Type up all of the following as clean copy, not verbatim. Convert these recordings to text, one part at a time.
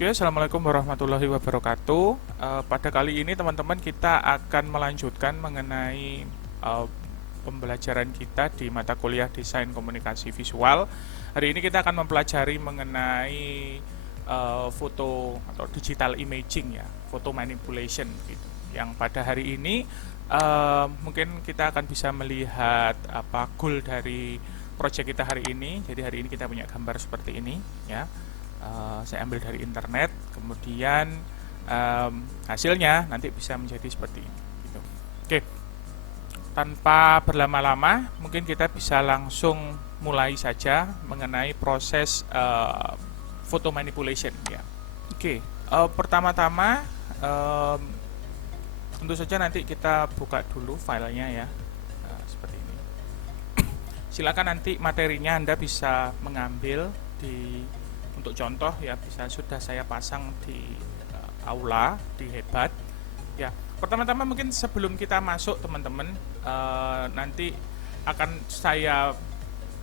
Oke, assalamualaikum warahmatullahi wabarakatuh. Pada kali ini teman-teman kita akan melanjutkan mengenai pembelajaran kita di mata kuliah Desain Komunikasi Visual. Hari ini kita akan mempelajari mengenai foto atau digital imaging ya, foto manipulation gitu. Yang pada hari ini mungkin kita akan bisa melihat apa goal dari proyek kita hari ini. Jadi hari ini kita punya gambar seperti ini ya. Saya ambil dari internet, kemudian hasilnya nanti bisa menjadi seperti ini gitu. Oke, tanpa berlama-lama mungkin kita bisa langsung mulai saja mengenai proses photo manipulation ya. Oke, pertama-tama tentu saja nanti kita buka dulu filenya ya, seperti ini. Silakan nanti materinya Anda bisa mengambil untuk contoh ya, bisa sudah saya pasang di aula di Hebat ya. Pertama-tama mungkin sebelum kita masuk teman-teman, nanti akan saya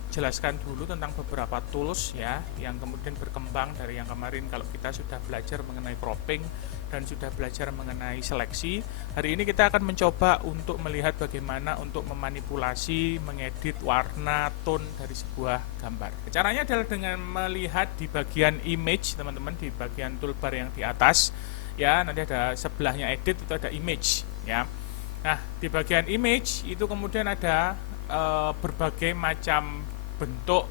jelaskan dulu tentang beberapa tools ya yang kemudian berkembang dari yang kemarin. Kalau kita sudah belajar mengenai cropping dan sudah belajar mengenai seleksi, hari ini kita akan mencoba untuk melihat bagaimana untuk memanipulasi, mengedit warna, tone dari sebuah gambar. Caranya adalah dengan melihat di bagian image teman-teman, di bagian toolbar yang di atas ya, nanti ada sebelahnya edit, itu ada image ya. Nah, di bagian image itu kemudian ada berbagai macam bentuk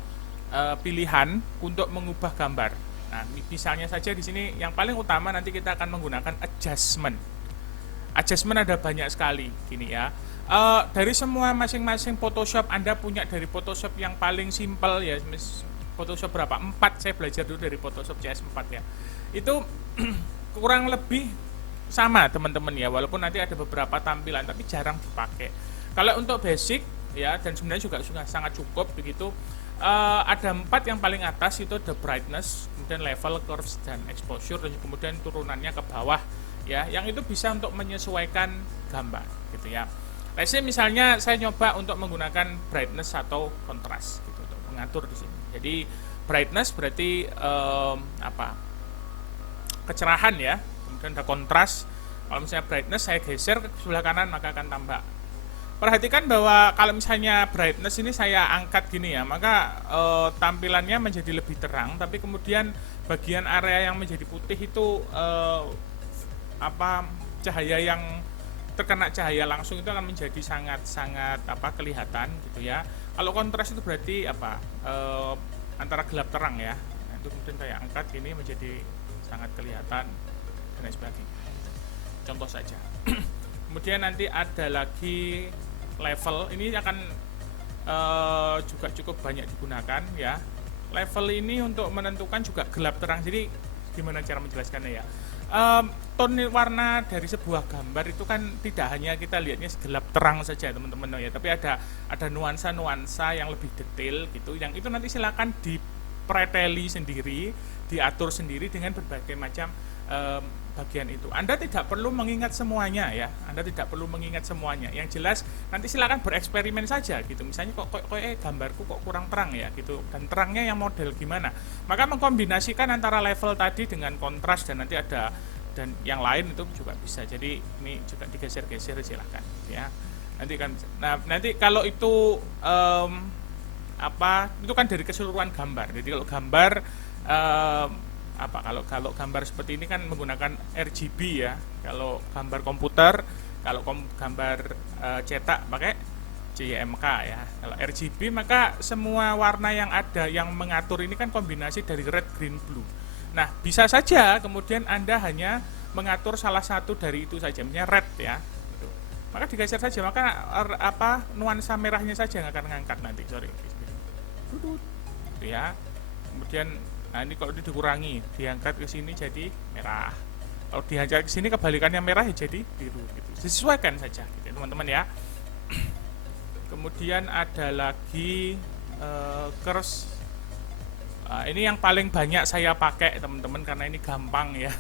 pilihan untuk mengubah gambar. Nah, misalnya saja di sini yang paling utama nanti kita akan menggunakan adjustment. Adjustment ada banyak sekali gini ya. Dari semua masing-masing Photoshop Anda punya dari Photoshop yang paling simple ya, Photoshop berapa? 4, saya belajar dulu dari Photoshop CS4 ya. Itu kurang lebih sama teman-teman ya, walaupun nanti ada beberapa tampilan tapi jarang dipakai. Kalau untuk basic ya, dan sebenarnya juga sudah sangat cukup begitu. Ada 4 yang paling atas itu the brightness, kemudian level, curves, dan exposure, dan kemudian turunannya ke bawah ya, yang itu bisa untuk menyesuaikan gambar gitu ya. Let's say misalnya saya nyoba untuk menggunakan brightness atau kontras gitu untuk mengatur di sini. Jadi brightness berarti kecerahan ya, kemudian ada kontras. Kalau misalnya brightness saya geser ke sebelah kanan maka akan tambah. Perhatikan bahwa kalau misalnya brightness ini saya angkat gini ya, maka tampilannya menjadi lebih terang, tapi kemudian bagian area yang menjadi putih itu cahaya yang terkena cahaya langsung itu akan menjadi sangat kelihatan gitu ya. Kalau kontras itu berarti antara gelap terang ya. Nah, itu kemudian saya angkat gini menjadi sangat kelihatan dan lain sebagainya. Contoh saja. Kemudian nanti ada lagi level, ini akan juga cukup banyak digunakan ya. Level ini untuk menentukan juga gelap terang. Jadi gimana cara menjelaskannya ya? Tone warna dari sebuah gambar itu kan tidak hanya kita lihatnya gelap terang saja teman-teman ya, tapi ada nuansa-nuansa yang lebih detail gitu. Yang itu nanti silakan dipreteli sendiri, diatur sendiri dengan berbagai macam bagian itu. Anda tidak perlu mengingat semuanya ya. Anda tidak perlu mengingat semuanya. Yang jelas nanti silakan bereksperimen saja gitu. Misalnya gambarku kok kurang terang ya gitu. Dan terangnya yang model gimana? Maka mengkombinasikan antara level tadi dengan kontras dan nanti ada dan yang lain itu juga bisa. Jadi ini juga digeser-geser silakan ya. Nanti kalau itu itu kan dari keseluruhan gambar. Jadi kalau gambar kalau gambar seperti ini kan menggunakan RGB ya. Kalau gambar komputer, kalau gambar cetak pakai JMK ya. Kalau RGB maka semua warna yang ada yang mengatur ini kan kombinasi dari red, green, blue. Nah, bisa saja kemudian Anda hanya mengatur salah satu dari itu saja, misalnya red ya. Gitu. Maka digeser saja, maka nuansa merahnya saja yang akan mengangkat nanti, Gitu ya. Kemudian nah ini kalau dikurangi, diangkat ke sini jadi merah. Kalau diangkat ke sini kebalikannya merah ya jadi biru gitu. Disesuaikan saja gitu, teman-teman ya. Kemudian ada lagi curves. Ini yang paling banyak saya pakai teman-teman karena ini gampang ya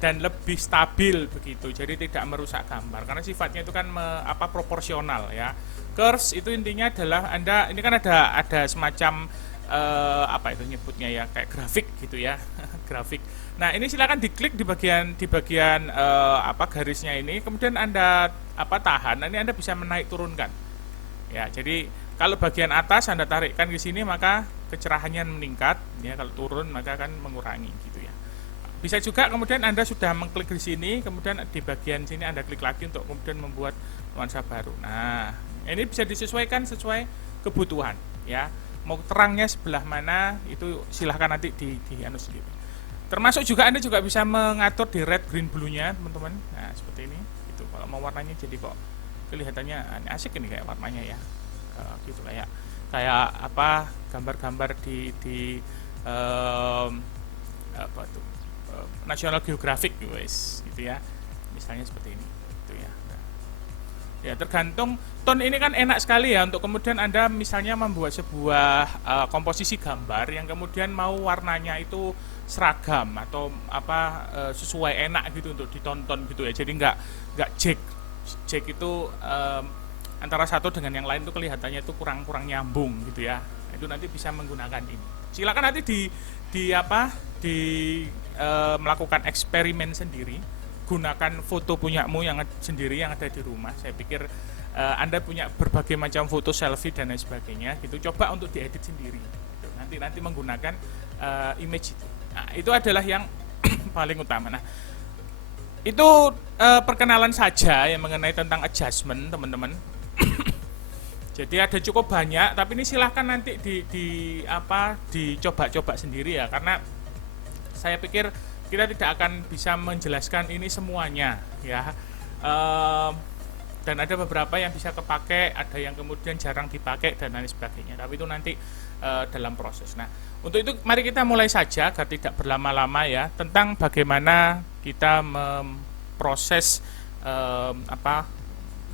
dan lebih stabil begitu. Jadi tidak merusak gambar karena sifatnya itu kan proporsional ya. Curves itu intinya adalah Anda ini kan ada semacam apa itu nyebutnya ya, kayak grafik gitu ya. Grafik. Nah, ini silakan diklik di bagian apa garisnya ini, kemudian Anda apa tahan. Nah, ini Anda bisa menaik turunkan. Ya, jadi kalau bagian atas Anda tarikkan ke sini maka kecerahannya meningkat, ya kalau turun maka akan mengurangi gitu ya. Bisa juga kemudian Anda sudah mengklik di sini, kemudian di bagian sini Anda klik lagi untuk kemudian membuat nuansa baru. Nah, ini bisa disesuaikan sesuai kebutuhan ya. Mau terangnya sebelah mana itu silahkan nanti di anu sendiri. Termasuk juga Anda juga bisa mengatur di red green blue-nya, teman-teman. Nah, seperti ini. Itu kalau mau warnanya jadi kok kelihatannya asik ini kayak warnanya ya. Gitu kayak apa gambar-gambar di apa tuh National Geographic guys gitu ya, misalnya seperti ini gitu ya. Ya tergantung tone ini kan enak sekali ya untuk kemudian Anda misalnya membuat sebuah komposisi gambar yang kemudian mau warnanya itu seragam atau apa sesuai enak gitu untuk ditonton gitu ya, jadi nggak Jack itu antara satu dengan yang lain tuh kelihatannya itu kurang nyambung gitu ya. Itu nanti bisa menggunakan ini. Silakan nanti melakukan eksperimen sendiri. Gunakan foto punyamu yang sendiri yang ada di rumah. Saya pikir Anda punya berbagai macam foto selfie dan lain sebagainya gitu. Coba untuk diedit sendiri. Gitu. Nanti menggunakan image itu. Nah, itu adalah yang paling utama. Nah, itu perkenalan saja yang mengenai tentang adjustment, teman-teman. Jadi ada cukup banyak, tapi ini silahkan nanti dicoba-coba sendiri ya, karena saya pikir kita tidak akan bisa menjelaskan ini semuanya ya. Dan ada beberapa yang bisa kepake, ada yang kemudian jarang dipakai dan lain sebagainya. Tapi itu nanti dalam proses. Nah, untuk itu mari kita mulai saja agar tidak berlama-lama ya, tentang bagaimana kita memproses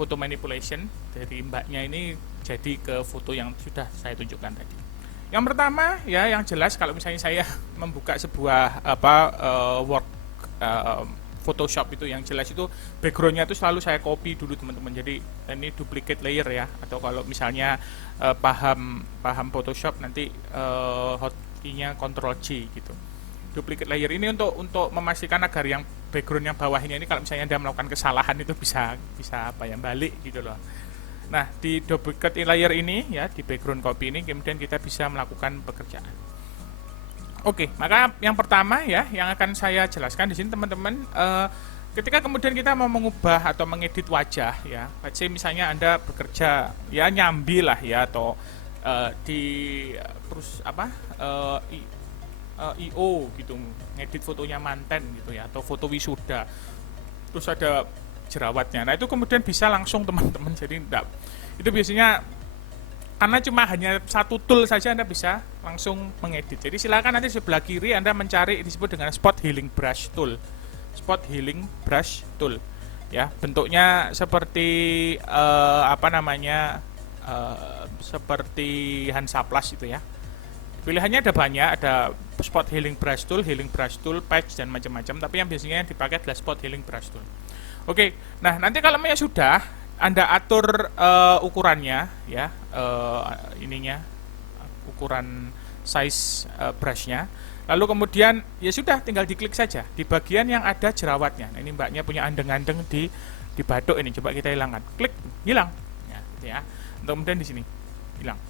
foto manipulation dari mbaknya ini jadi ke foto yang sudah saya tunjukkan tadi. Yang pertama ya, yang jelas kalau misalnya saya membuka sebuah work Photoshop itu, yang jelas itu backgroundnya itu selalu saya copy dulu teman-teman. Jadi ini duplicate layer ya, atau kalau misalnya paham Photoshop nanti hotkey-nya Ctrl J gitu. Duplicate layer ini untuk memastikan agar yang background yang bawahnya ini kalau misalnya Anda melakukan kesalahan itu bisa balik gitu loh. Nah, di duplicate layer ini ya, di background copy ini kemudian kita bisa melakukan pekerjaan. Oke, maka yang pertama ya yang akan saya jelaskan di sini teman-teman, ketika kemudian kita mau mengubah atau mengedit wajah ya, let's say misalnya Anda bekerja ya nyambi lah ya, atau di terus IO gitu, ngedit fotonya manten gitu ya, atau foto wisuda terus ada jerawatnya. Nah, itu kemudian bisa langsung teman-teman, jadi enggak, itu biasanya karena cuma hanya satu tool saja Anda bisa langsung mengedit. Jadi silakan nanti sebelah kiri Anda mencari disebut dengan spot healing brush tool. Spot healing brush tool ya, bentuknya seperti seperti Hansaplast itu ya. Pilihannya ada banyak, ada spot healing brush tool, patch dan macam-macam, tapi yang biasanya dipakai adalah spot healing brush tool. Oke, nah nanti kalau sudah Anda atur ukurannya ya, ukuran size brushnya, lalu kemudian ya sudah tinggal diklik saja di bagian yang ada jerawatnya. Nah, ini mbaknya punya andeng-andeng di batuk ini, coba kita hilangkan, klik, hilang ya, gitu ya. Untuk kemudian di sini hilang.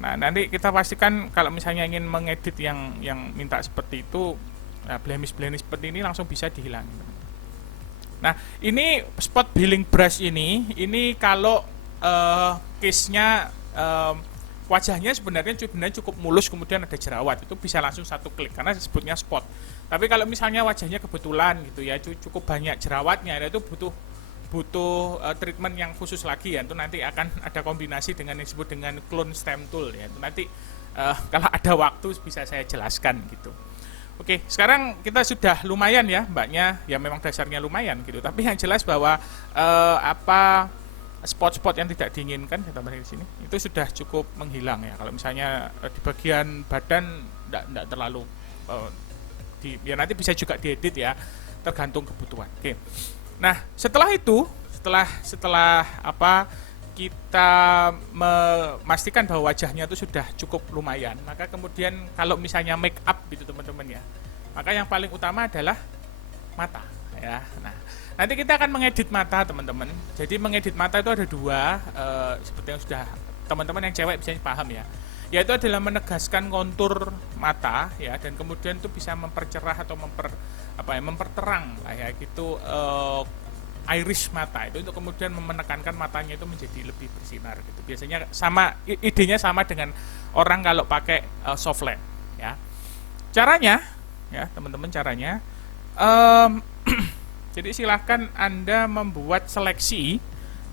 Nah, nanti kita pastikan kalau misalnya ingin mengedit yang minta seperti itu, nah, blemish seperti ini langsung bisa dihilangkan. Nah, ini spot healing brush ini kalau case-nya wajahnya sebenarnya cukup mulus kemudian ada jerawat, itu bisa langsung satu klik karena disebutnya spot. Tapi kalau misalnya wajahnya kebetulan gitu ya, cukup banyak jerawatnya, itu butuh treatment yang khusus lagi ya, itu nanti akan ada kombinasi dengan yang disebut dengan clone stem tool ya, itu nanti kalau ada waktu bisa saya jelaskan gitu. Oke, sekarang kita sudah lumayan ya mbaknya, ya memang dasarnya lumayan gitu, tapi yang jelas bahwa spot-spot yang tidak diinginkan, kita tambah di sini, itu sudah cukup menghilang ya. Kalau misalnya di bagian badan tidak terlalu ya nanti bisa juga diedit ya, tergantung kebutuhan. Oke. Nah, setelah itu, setelah kita memastikan bahwa wajahnya itu sudah cukup lumayan, maka kemudian kalau misalnya make up gitu teman-teman ya, maka yang paling utama adalah mata ya. Nah, nanti kita akan mengedit mata teman-teman. Jadi mengedit mata itu ada dua, seperti yang sudah teman-teman yang cewek bisa paham ya, yaitu adalah menegaskan kontur mata ya, dan kemudian itu bisa mempercerah atau memperterang lah ya gitu, iris mata itu untuk kemudian menekankan matanya itu menjadi lebih bersinar gitu. Biasanya sama, idenya sama dengan orang kalau pakai soft lens ya. Caranya ya teman-teman, caranya jadi silahkan Anda membuat seleksi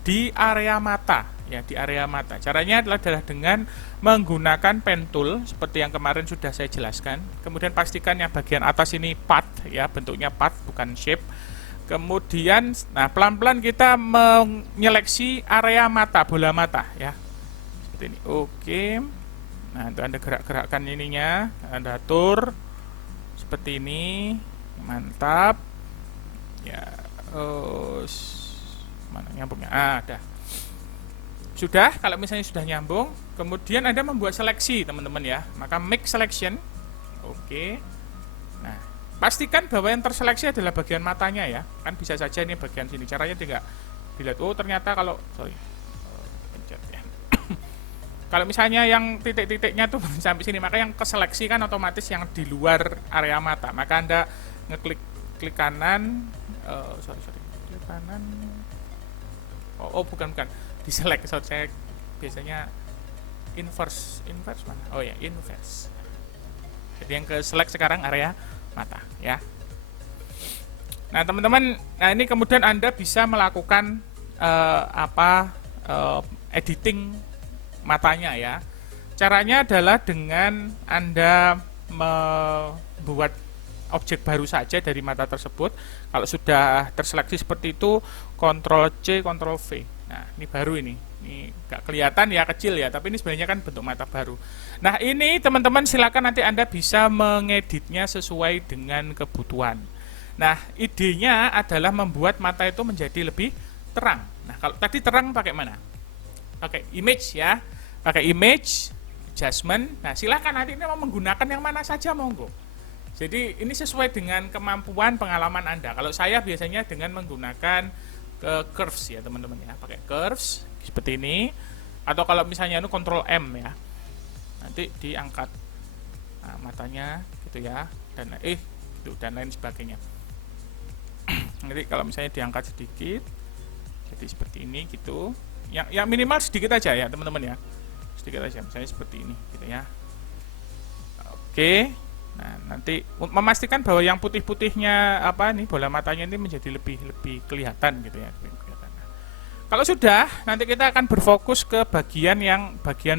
di area mata ya, di area mata. Caranya adalah dengan menggunakan pen tool seperti yang kemarin sudah saya jelaskan. Kemudian pastikan yang bagian atas ini path ya, bentuknya path bukan shape. Kemudian, nah pelan-pelan kita menyeleksi area mata, bola mata ya, seperti ini. Oke, nah itu Anda gerak-gerakkan ininya, Anda atur seperti ini, mantap ya. Mana nyambungnya? Ada. Sudah, kalau misalnya sudah nyambung, kemudian Anda membuat seleksi teman-teman ya, maka make selection. Oke, nah pastikan bahwa yang terseleksi adalah bagian matanya ya, kan bisa saja ini bagian sini. Caranya tidak dilihat, oh ternyata kalau pencet ya. Kalau misalnya yang titik-titiknya tuh sampai sini, maka yang keseleksi kan otomatis yang di luar area mata. Maka Anda ngeklik klik kanan, klik kanan. Bukan diselect. Saya biasanya inverse mana? Oh ya, inverse. Jadi yang ke select sekarang area mata ya. Nah teman-teman, nah ini kemudian Anda bisa melakukan editing matanya ya. Caranya adalah dengan Anda membuat objek baru saja dari mata tersebut. Kalau sudah terseleksi seperti itu, Ctrl C, Ctrl V. Nah ini baru ini gak kelihatan ya, kecil ya, tapi ini sebenarnya kan bentuk mata baru. Nah ini teman-teman silakan nanti Anda bisa mengeditnya sesuai dengan kebutuhan. Nah idenya adalah membuat mata itu menjadi lebih terang. Nah kalau tadi terang pakai mana? Pakai image ya, pakai image adjustment. Nah silakan nanti ini mau menggunakan yang mana saja monggo. Jadi ini sesuai dengan kemampuan pengalaman Anda. Kalau saya biasanya dengan menggunakan curves ya teman-teman ya, pakai curves seperti ini, atau kalau misalnya itu Ctrl M ya, nanti diangkat matanya gitu ya, dan gitu, dan lain sebagainya. Nanti kalau misalnya diangkat sedikit jadi seperti ini gitu, yang minimal sedikit aja ya teman-teman ya, sedikit aja, misalnya seperti ini gitu ya. Oke, nah nanti memastikan bahwa yang putih-putihnya bola matanya ini menjadi lebih kelihatan gitu ya. Kalau sudah, nanti kita akan berfokus ke bagian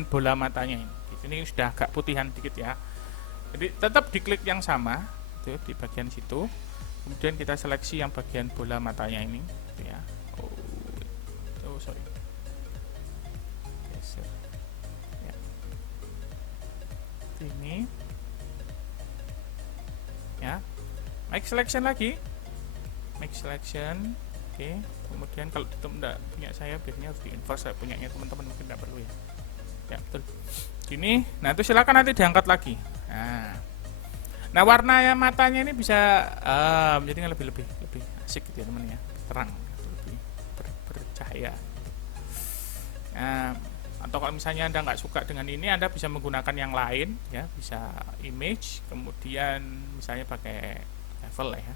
bola matanya ini. Ini sudah agak putihan dikit ya. Jadi tetap diklik yang sama, gitu, di bagian situ. Kemudian kita seleksi yang bagian bola matanya ini, gitu ya. Sorry. Geser. Ya. Ini. Ya. Make selection lagi. Make selection. Oke. Kemudian kalau itu enggak punya saya, biasanya harus di inverse, saya punyanya teman-teman mungkin enggak perlu ya. Ya, betul. Gini, nah itu silakan nanti diangkat lagi. Nah warna matanya ini bisa menjadi lebih asik gitu ya teman ya, terang, lebih bercahaya. Nah, atau kalau misalnya Anda nggak suka dengan ini, Anda bisa menggunakan yang lain ya, bisa image, kemudian misalnya pakai level ya.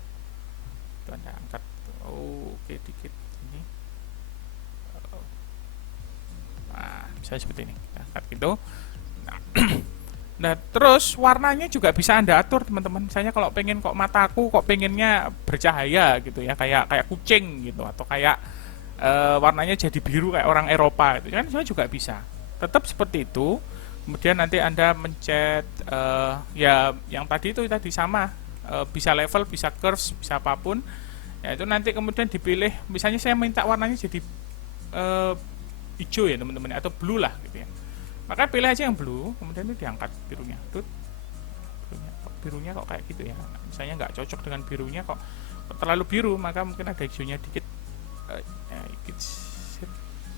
Itu Anda angkat. Oke, dikit ini. Nah, misalnya seperti ini. Kita angkat gitu. Nah, terus warnanya juga bisa Anda atur, teman-teman. Misalnya kalau pengen mataku pengennya bercahaya gitu ya, kayak kucing gitu, atau kayak warnanya jadi biru kayak orang Eropa gitu kan, juga bisa. Tetap seperti itu. Kemudian nanti Anda mencet ya yang tadi sama, bisa level, bisa curves, bisa apapun. Ya itu nanti kemudian dipilih, misalnya saya minta warnanya jadi hijau ya teman-teman, atau blue lah gitu ya, maka pilih aja yang blue, kemudian itu diangkat birunya. Birunya kok kayak gitu ya, misalnya nggak cocok dengan birunya, kok terlalu biru, maka mungkin ada hijaunya dikit.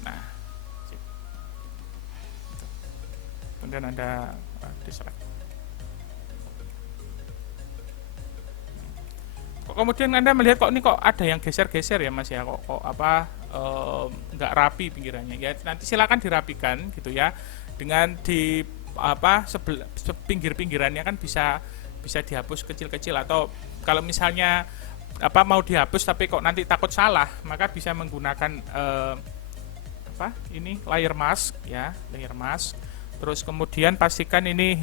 Nah kemudian Anda diselect. Kemudian Anda melihat kok ini kok ada yang geser-geser ya Mas ya, kok apa nggak rapi pinggirannya ya. Nanti silakan dirapikan gitu ya, dengan di apa pinggir-pinggirannya kan bisa dihapus kecil-kecil, atau kalau misalnya apa mau dihapus tapi kok nanti takut salah, maka bisa menggunakan apa ini layer mask ya, layer mask. Terus kemudian pastikan ini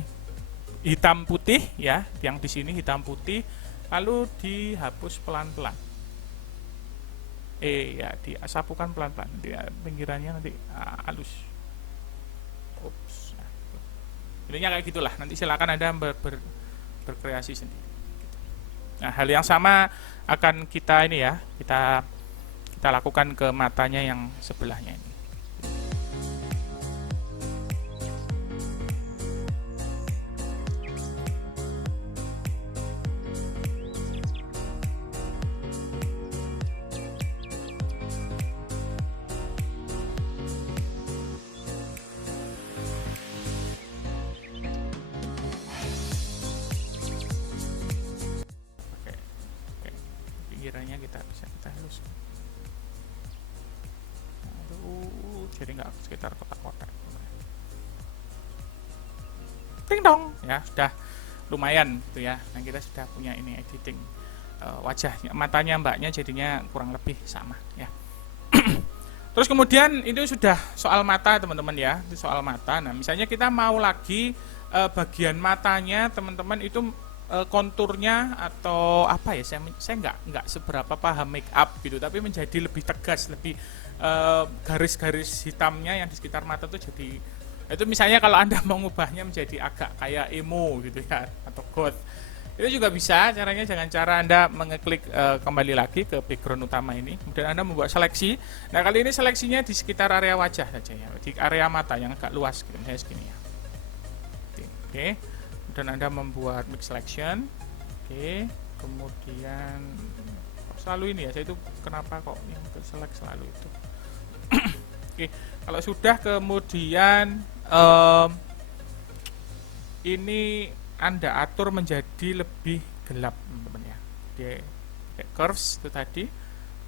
hitam putih ya, yang di sini hitam putih, lalu dihapus pelan-pelan. Ya disapukan pelan-pelan, pinggirannya nanti halus. Ups. Intinya kayak gitulah. Nanti silakan Anda berkreasi sendiri. Nah, hal yang sama akan kita ini ya, kita lakukan ke matanya yang sebelahnya ini. Pinggirannya kita halus. Jadi nggak sekitar kotak-kotak. Ting dong ya, sudah lumayan gitu ya. Nah, kita sudah punya ini editing wajahnya, matanya mbaknya jadinya kurang lebih sama ya. Terus kemudian itu sudah soal mata teman-teman ya, itu soal mata. Nah, misalnya kita mau lagi bagian matanya teman-teman itu konturnya atau apa ya, saya nggak seberapa paham make up gitu, tapi menjadi lebih tegas, lebih garis-garis hitamnya yang di sekitar mata tuh jadi, itu misalnya kalau Anda mau ngubahnya menjadi agak kayak emo gitu ya, atau goth, itu juga bisa caranya dengan cara Anda mengeklik kembali lagi ke background utama ini, kemudian Anda membuat seleksi. Nah, kali ini seleksinya di sekitar area wajah saja ya, di area mata yang agak luas gitu, misalnya segini ya. Oke. Dan Anda membuat mix selection. Oke, kemudian selalu ini ya, saya itu kenapa kok yang select selalu itu. Oke, kalau sudah kemudian ini Anda atur menjadi lebih gelap teman-teman ya. Dia curves itu tadi,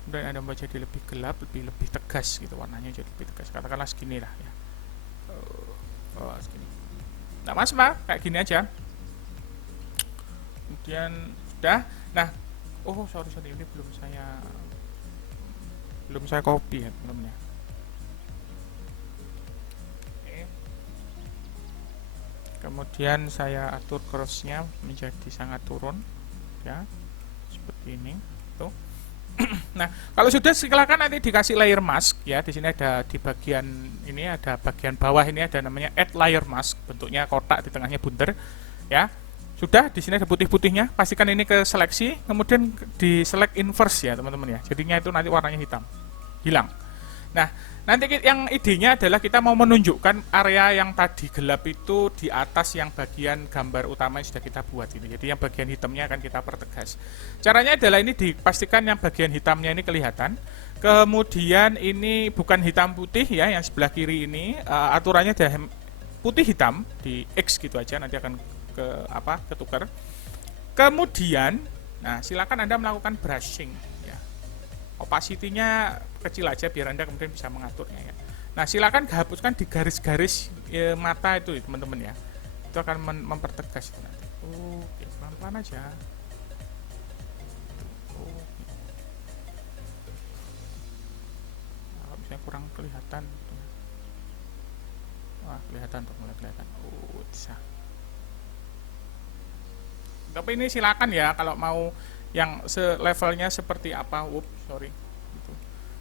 kemudian Anda membuat jadi lebih gelap, lebih tegas gitu, warnanya jadi lebih tegas. Katakanlah segini lah ya. Segini. Nah, Mas, kayak gini aja. Kemudian sudah. Nah, sorry ini belum saya copy ya teman-teman ya. Oke. Kemudian saya atur crossnya menjadi sangat turun ya, seperti ini tuh. Nah, kalau sudah silakan nanti dikasih layer mask ya. Di sini ada di bagian ini, ada bagian bawah ini ada namanya add layer mask, bentuknya kotak, di tengahnya bundar ya. Sudah, di sini ada putih-putihnya. Pastikan ini ke seleksi, kemudian di select inverse ya, teman-teman ya. Jadinya itu nanti warnanya hitam. Hilang. Nah, nanti yang idenya adalah kita mau menunjukkan area yang tadi gelap itu di atas yang bagian gambar utama yang sudah kita buat ini. Jadi yang bagian hitamnya akan kita pertegas. Caranya adalah ini dipastikan yang bagian hitamnya ini kelihatan. Kemudian ini bukan hitam putih ya, yang sebelah kiri ini aturannya ada putih hitam di X gitu aja, nanti akan ketukar. Kemudian, nah silakan Anda melakukan brushing ya. Opacity-nya kecil aja biar Anda kemudian bisa mengaturnya ya. Nah, silakan hapuskan di garis-garis mata itu teman-teman ya. Itu akan mempertegas itu nanti. Oke, pelan-pelan aja. Kalau misalnya kurang kelihatan. Wah, kelihatan tuh, mulai kelihatan. Bisa. Tapi ini silakan ya kalau mau yang levelnya seperti apa. Sorry. Gitu.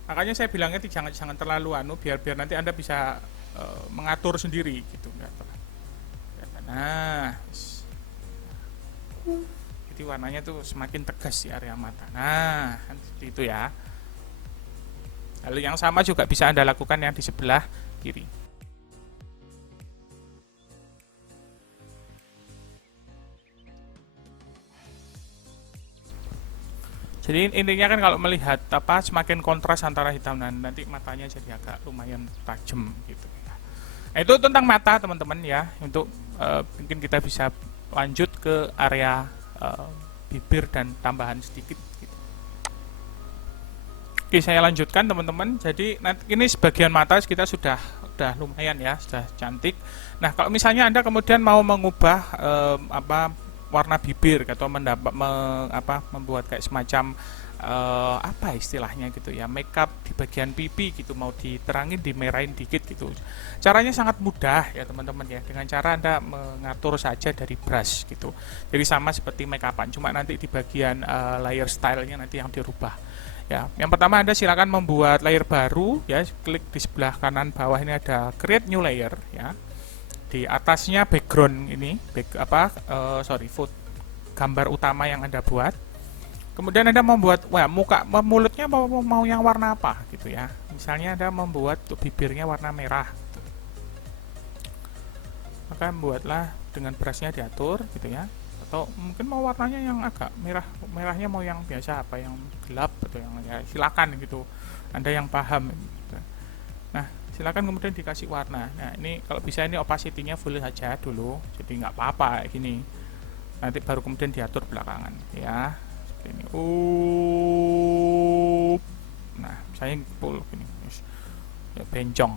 Makanya saya bilangnya jangan terlalu biar nanti Anda bisa mengatur sendiri gitu. Nah, jadi warnanya tuh semakin tegas di area mata. Nah, seperti itu ya. Lalu yang sama juga bisa Anda lakukan yang di sebelah kiri. Jadi intinya kan kalau melihat semakin kontras antara hitam dan nanti matanya jadi agak lumayan tajam gitu. Nah, itu tentang mata teman-teman ya. Untuk mungkin kita bisa lanjut ke area bibir dan tambahan sedikit gitu. Oke, saya lanjutkan teman-teman. Jadi nanti ini sebagian mata kita sudah lumayan ya, sudah cantik. Nah, kalau misalnya Anda kemudian mau mengubah warna bibir atau membuat kayak semacam apa istilahnya gitu ya, makeup di bagian pipi gitu, mau diterangin, dimerahin dikit gitu. Caranya sangat mudah ya teman-teman ya, dengan cara Anda mengatur saja dari brush gitu. Jadi sama seperti makeupan, cuma nanti di bagian layer stylenya nanti yang dirubah. Ya, yang pertama Anda silakan membuat layer baru ya, klik di sebelah kanan bawah ini ada create new layer ya. Di atasnya background ini, gambar utama yang Anda buat. Kemudian Anda membuat mulutnya mau yang warna apa gitu ya. Misalnya Anda membuat bibirnya warna merah gitu. Maka buatlah dengan brushnya diatur gitu ya. Atau mungkin mau warnanya yang agak merahnya mau yang biasa apa, yang gelap atau yang ya silakan gitu. Anda yang paham gitu. Nah, silakan kemudian dikasih warna. Nah, ini kalau bisa ini opacity-nya full saja dulu. Jadi nggak apa-apa gini. Nanti baru kemudian diatur belakangan ya. Ini nah saya full gini ya, bencong.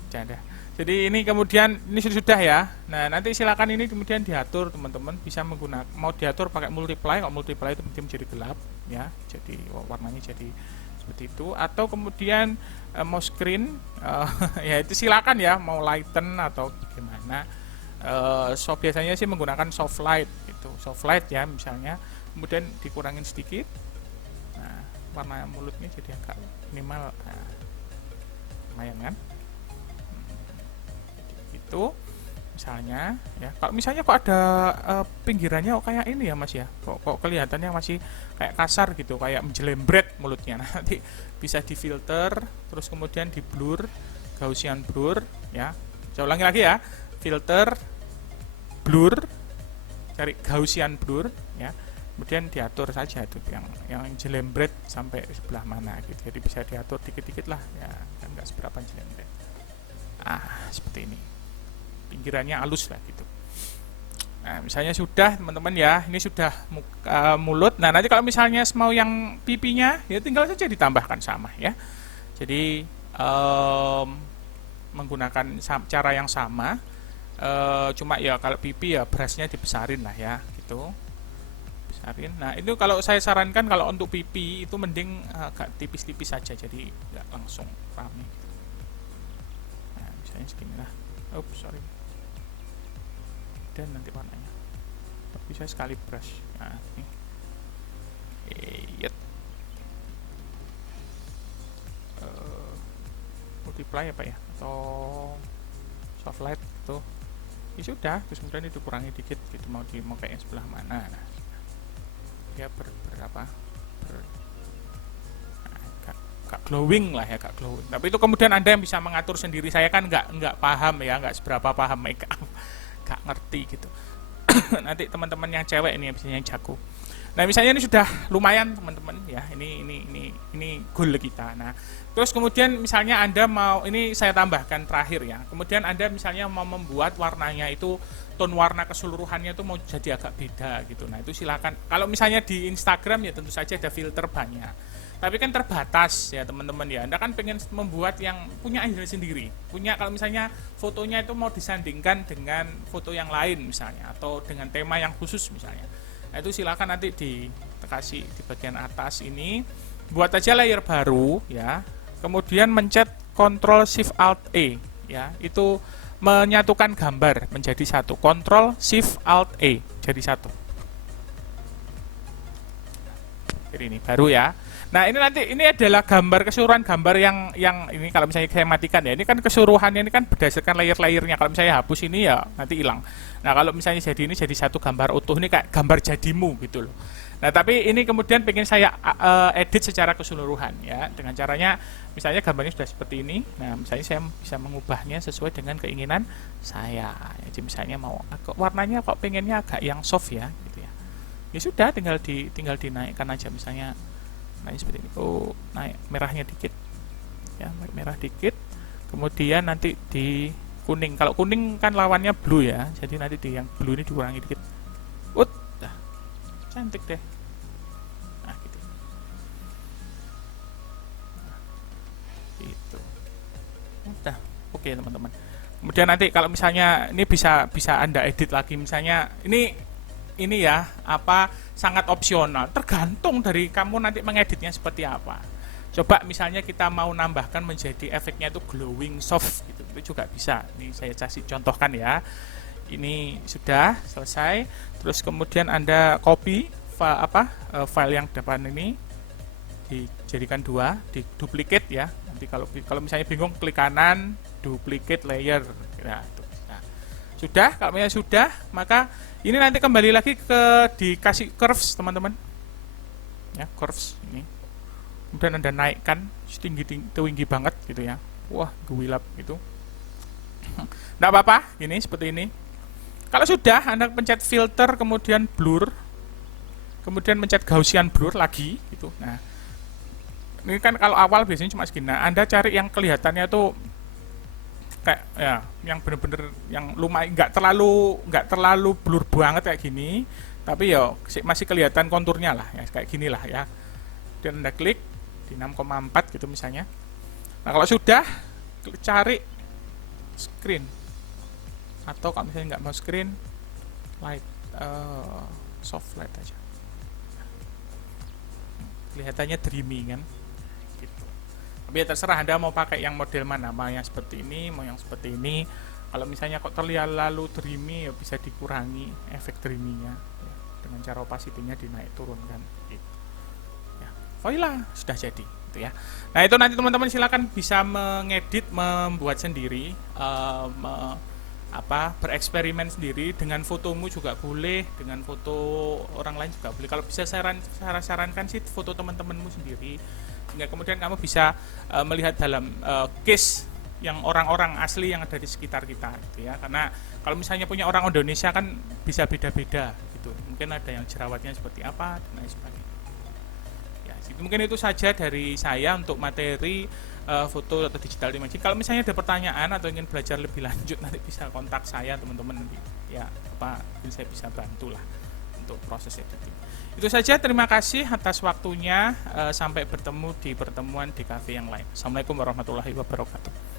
Bercanda. Jadi ini kemudian ini sudah ya. Nah, nanti silakan ini kemudian diatur teman-teman, bisa menggunakan, mau diatur pakai multiply. Kalau multiply itu menjadi gelap ya, jadi warnanya jadi seperti itu. Atau kemudian mau screen ya itu silakan ya, mau lighten atau gimana. Biasanya sih menggunakan soft light gitu, soft light ya misalnya. Kemudian dikurangin sedikit. Nah, warna mulutnya jadi agak minimal. Nah, lumayan kan? Gitu. Misalnya, ya. Kalau misalnya kok ada pinggirannya kok kayak ini ya Mas ya. Kok kelihatannya masih kayak kasar gitu, kayak menjelembret mulutnya. Nah, nanti bisa difilter, terus kemudian di blur, Gaussian blur, ya. Saya ulangi lagi ya. Filter, blur, cari Gaussian blur, ya. Kemudian diatur saja itu yang jelembret sampai sebelah mana gitu. Jadi bisa diatur dikit-dikit lah ya, kan nggak seberapa jelembret. Seperti ini. Pinggirannya halus lah gitu. Nah, misalnya sudah teman-teman ya, ini sudah mulut. Nah, nanti kalau misalnya mau yang pipinya ya tinggal saja ditambahkan sama ya. Jadi menggunakan cara yang sama. Cuma ya kalau pipi ya brushnya dibesarin lah ya gitu. Nah, itu kalau saya sarankan kalau untuk pipi itu mending agak tipis-tipis saja, jadi nggak langsung rame. Nah, misalnya segini lah. Sorry. Dan nanti warnanya. Bisa sekali brush. Nah, ini. Multiply apa ya? Atau soft light itu. Ya sudah, terus kemudian itu kurangi dikit gitu, mau kayak sebelah mana. Nah, ya gak glowing lah ya, gak glowing. Tapi itu kemudian Anda yang bisa mengatur sendiri. Saya kan nggak paham ya, nggak seberapa paham makeup, nggak ngerti gitu. Nanti teman-teman yang cewek ini biasanya yang jago. Nah, misalnya ini sudah lumayan teman-teman ya, ini goal kita. Nah, terus kemudian misalnya Anda mau, ini saya tambahkan terakhir ya, kemudian Anda misalnya mau membuat warnanya itu, tone warna keseluruhannya itu mau jadi agak beda gitu. Nah, itu silakan. Kalau misalnya di Instagram ya tentu saja ada filter banyak, tapi kan terbatas ya teman-teman ya. Anda kan pengen membuat yang punya ide sendiri, punya, kalau misalnya fotonya itu mau disandingkan dengan foto yang lain misalnya, atau dengan tema yang khusus misalnya. Nah, itu silakan nanti dikasih di bagian atas ini, buat aja layer baru ya, kemudian mencet Ctrl Shift Alt E ya, itu menyatukan gambar menjadi satu. Ctrl Shift Alt E jadi satu. Jadi ini baru ya. Nah, ini nanti ini adalah gambar keseluruhan gambar yang ini kalau misalnya saya matikan ya, ini kan keseluruhannya ini kan berdasarkan layer-layernya. Kalau misalnya hapus ini ya nanti hilang. Nah, kalau misalnya jadi ini jadi satu gambar utuh, ini kayak gambar jadimu gitu loh. Nah, tapi ini kemudian pengen saya edit secara keseluruhan ya, dengan caranya misalnya gambarnya sudah seperti ini. Nah, misalnya saya bisa mengubahnya sesuai dengan keinginan saya. Jadi misalnya mau warnanya kok pengennya agak yang soft ya gitu ya. Ya sudah, tinggal dinaikkan aja misalnya. Nah, seperti ini. Naik merahnya dikit ya, merah dikit. kemudian nanti di kuning. Kalau kuning kan lawannya blue ya, jadi nanti di yang blue ini dikurangi dikit. Nah, cantik deh. Nah, gitu. Itu. Udah, oke teman-teman. Kemudian nanti kalau misalnya ini bisa Anda edit lagi, misalnya ini ya apa sangat opsional, tergantung dari kamu nanti mengeditnya seperti apa. Coba misalnya kita mau nambahkan menjadi efeknya itu glowing soft gitu, itu juga bisa. Ini saya kasih contohkan ya. Ini sudah selesai. Terus kemudian Anda copy file yang depan ini, dijadikan 2, di duplicate ya. Nanti kalau misalnya bingung, klik kanan, duplicate layer. Nah, sudah. Kalau misalnya sudah, maka ini nanti kembali lagi dikasih curves teman-teman. Ya, curves ini. Kemudian Anda naikkan tinggi banget gitu ya. Wah, gewilap gitu. Nggak apa-apa, gini seperti ini. Kalau sudah, Anda pencet filter, kemudian blur, kemudian pencet Gaussian blur lagi gitu. Nah, ini kan kalau awal biasanya cuma segini. Nah, Anda cari yang kelihatannya tuh kayak ya, yang bener-bener yang lumayan nggak terlalu blur banget kayak gini, tapi ya masih kelihatan konturnya lah ya, kayak gini lah ya. Dan Anda klik di 6,4 gitu misalnya. Nah, kalau sudah, cari screen, atau kalau misalnya nggak mau screen, light, soft light aja. Kelihatannya dreamy kan gitu. Tapi ya terserah Anda mau pakai yang model mana, mau yang seperti ini, mau yang seperti ini. Kalau misalnya kok terlalu dreamy, ya bisa dikurangi efek dreamy-nya ya, dengan cara opacity-nya dinaik turunkan gitu. Ya, voila, sudah jadi gitu ya. Nah, itu nanti teman-teman silakan bisa mengedit, membuat sendiri, bereksperimen sendiri dengan fotomu juga boleh, dengan foto orang lain juga boleh. Kalau bisa sarankan sih foto teman-temanmu sendiri, sehingga kemudian kamu bisa melihat dalam case yang orang-orang asli yang ada di sekitar kita gitu ya. Karena kalau misalnya punya orang Indonesia kan bisa beda-beda gitu, mungkin ada yang jerawatnya seperti apa dan lain sebagainya ya. Mungkin itu saja dari saya untuk materi foto atau digital imaging. Kalau misalnya ada pertanyaan atau ingin belajar lebih lanjut, nanti bisa kontak saya teman-teman, nanti ya mungkin saya bisa bantu lah untuk proses editing. Itu saja, terima kasih atas waktunya. Sampai bertemu di pertemuan di cafe yang lain. Assalamualaikum warahmatullahi wabarakatuh.